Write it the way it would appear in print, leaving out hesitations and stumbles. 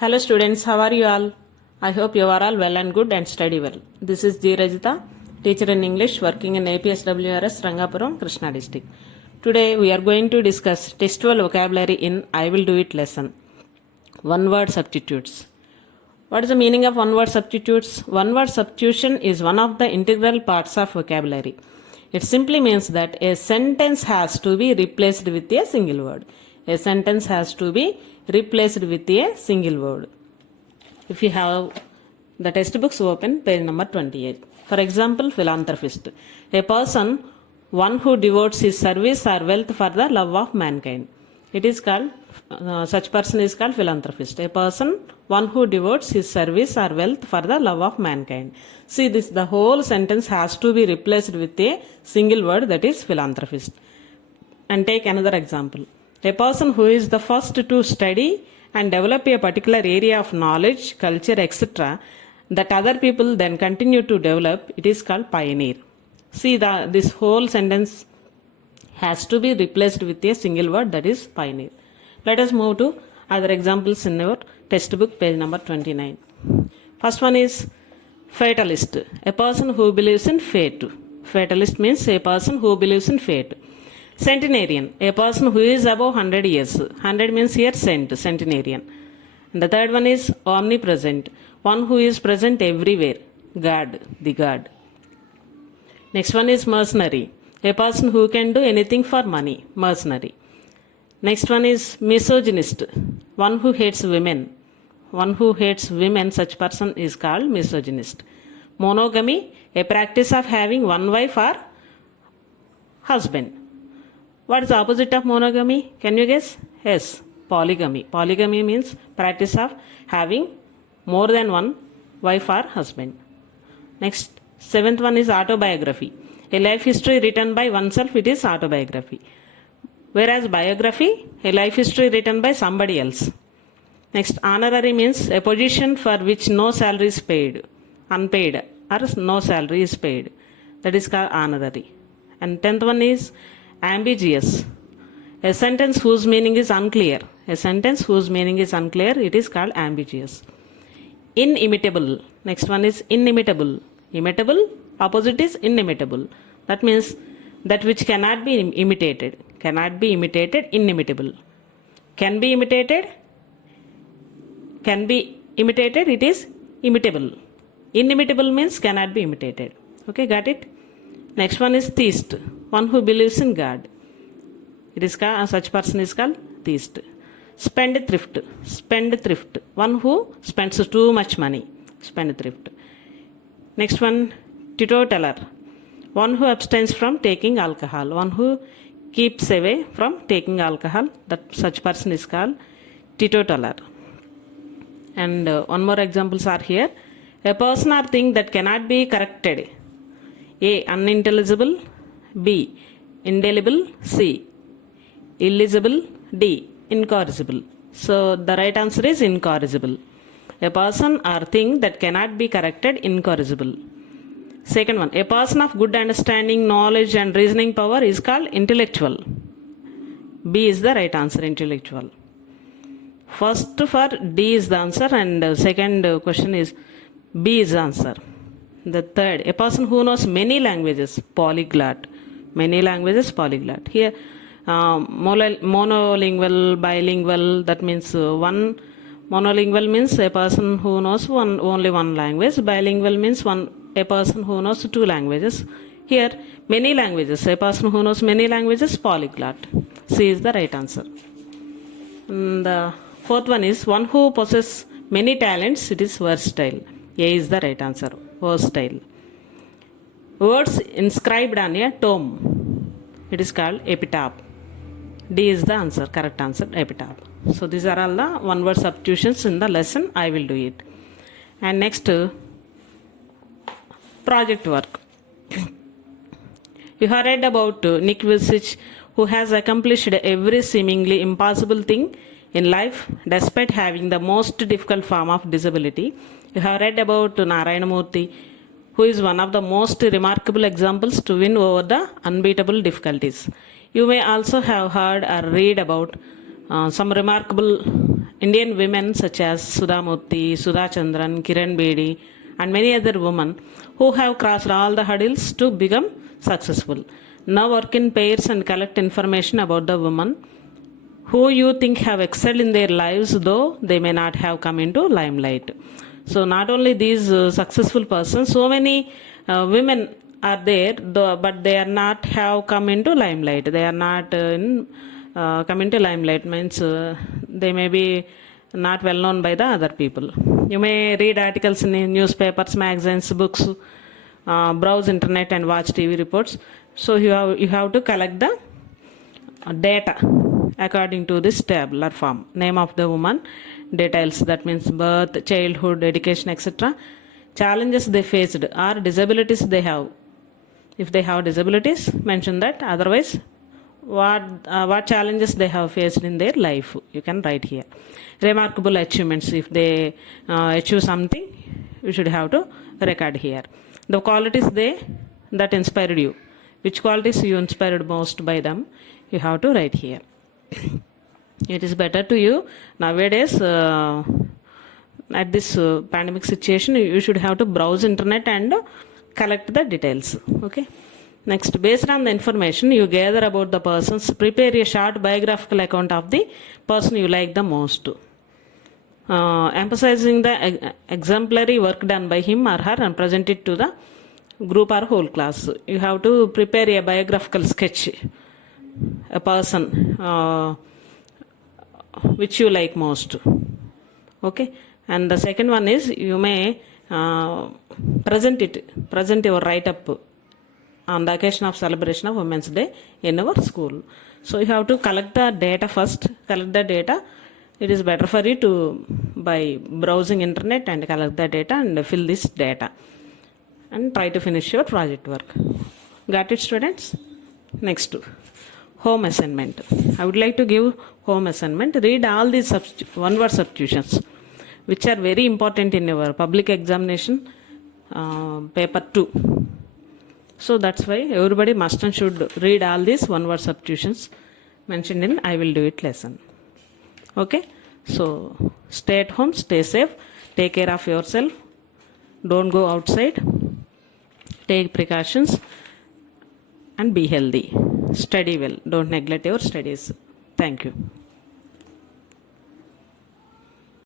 Hello students, how are you all? I hope you are all well and good and study well. This is G. Rajita, teacher in English working in APSWRS Rangapuram, Krishna district. Today we are going to discuss textual vocabulary in I will do it lesson. One word substitutes. What is the meaning of one word substitutes? One word substitution is one of the integral parts of vocabulary. It simply means that a sentence has to be replaced with a single word. A sentence has to be replaced with a single word. If you have the textbooks open, page number 28. For example, philanthropist. A person, one who devotes his service or wealth for the love of mankind. It is called, such person is called philanthropist. A person, one who devotes his service or wealth for the love of mankind. See this, the whole sentence has to be replaced with a single word, that is philanthropist. And take another example. A person who is the first to study and develop a particular area of knowledge, culture, etc., that other people then continue to develop, it is called pioneer. See, this whole sentence has to be replaced with a single word, that is pioneer. Let us move to other examples in our textbook, page number 29. First one is fatalist, a person who believes in fate. Fatalist means a person who believes in fate. Centenarian, a person who is above 100 years. 100 means here centenarian. And the third one is omnipresent, one who is present everywhere. God, the God. Next one is mercenary, a person who can do anything for money. Mercenary. Next one is misogynist, one who hates women. One who hates women, such person is called misogynist. Monogamy, a practice of having one wife or husband. What is the opposite of monogamy? Can you guess? Yes, polygamy. Polygamy means practice of having more than one wife or husband. Next, seventh one is autobiography. A life history written by oneself, it is autobiography. Whereas biography, a life history written by somebody else. Next, honorary means a position for which no salary is paid, unpaid, or no salary is paid. That is called honorary. And tenth one is ambiguous, a sentence whose meaning is unclear. A sentence whose meaning is unclear, it is called ambiguous. Inimitable, next one is inimitable. Imitable, opposite is inimitable. That means that which cannot be imitated. Cannot be imitated, inimitable. Can be imitated, it is imitable. Inimitable means cannot be imitated. Okay, got it? Next one is theist, one who believes in God. It is called, such person is called theist. Spendthrift, one who spends too much money. Spendthrift. Next one, teetotaler, one who abstains from taking alcohol. One who keeps away from taking alcohol. That such person is called teetotaler. And one more examples are here. A person or thing that cannot be corrected. A. Unintelligible. B. Indelible. C. Illegible. D. Incorrigible. So the right answer is incorrigible. A person or thing that cannot be corrected, incorrigible. Second one, a person of good understanding, knowledge and reasoning power is called intellectual. B is the right answer, intellectual. First for D is the answer, and second question is B is the answer. The third, a person who knows many languages, polyglot. Many languages, polyglot. Here, monolingual, bilingual, that means one. Monolingual means a person who knows only one language. Bilingual means a person who knows two languages. Here, many languages, a person who knows many languages, polyglot. C is the right answer. And the fourth one is one who possesses many talents, it is versatile. A is the right answer, versatile. Words inscribed on a tomb, it is called epitaph. D is the answer, correct answer, epitaph. So these are all the one word substitutions in the lesson. I will do it. And next, project work. You have read about Nick Vujicic, who has accomplished every seemingly impossible thing in life despite having the most difficult form of disability. You have read about Narayana Murthy, who is one of the most remarkable examples to win over the unbeatable difficulties. You may also have heard or read about some remarkable Indian women such as Sudha Murthy, Sudha Chandran, Kiran Bedi, and many other women who have crossed all the hurdles to become successful. Now work in pairs and collect information about the women who you think have excelled in their lives, though they may not have come into limelight. So not only these successful persons, so many women are there, though, but they are not have come into limelight. They are not come into limelight means they may be not well known by the other people. You may read articles in newspapers, magazines, books, browse internet and watch TV reports. So you have to collect the data according to this tabular form. Name of the woman, details, that means birth, childhood, education, etc. Challenges they faced or disabilities they have. If they have disabilities, mention that. Otherwise, what challenges they have faced in their life, you can write here. Remarkable achievements, if they achieve something, you should have to record here. The qualities that inspired you, which qualities you inspired most by them, you have to write here. It is better to you nowadays at this pandemic situation, you should have to browse internet and collect the details. Okay. Next, based on the information you gather about the persons, prepare a short biographical account of the person you like the most, emphasizing the exemplary work done by him or her and present it to the group or whole class. You have to prepare a biographical sketch, a person which you like most. Okay. And the second one is you may present your write-up on the occasion of celebration of Women's Day in our school. So you have to collect the data first. Collect the data. It is better for you to by browsing internet and collect the data and fill this data and try to finish your project work. Got it, students? Next, home assignment. I would like to give home assignment. Read all these one-word substitutions which are very important in your public examination paper 2. So that's why everybody must and should read all these one-word substitutions mentioned in I Will Do It lesson. Okay. So stay at home, stay safe, take care of yourself, don't go outside, take precautions and be healthy. Study well, don't neglect your studies. Thank you.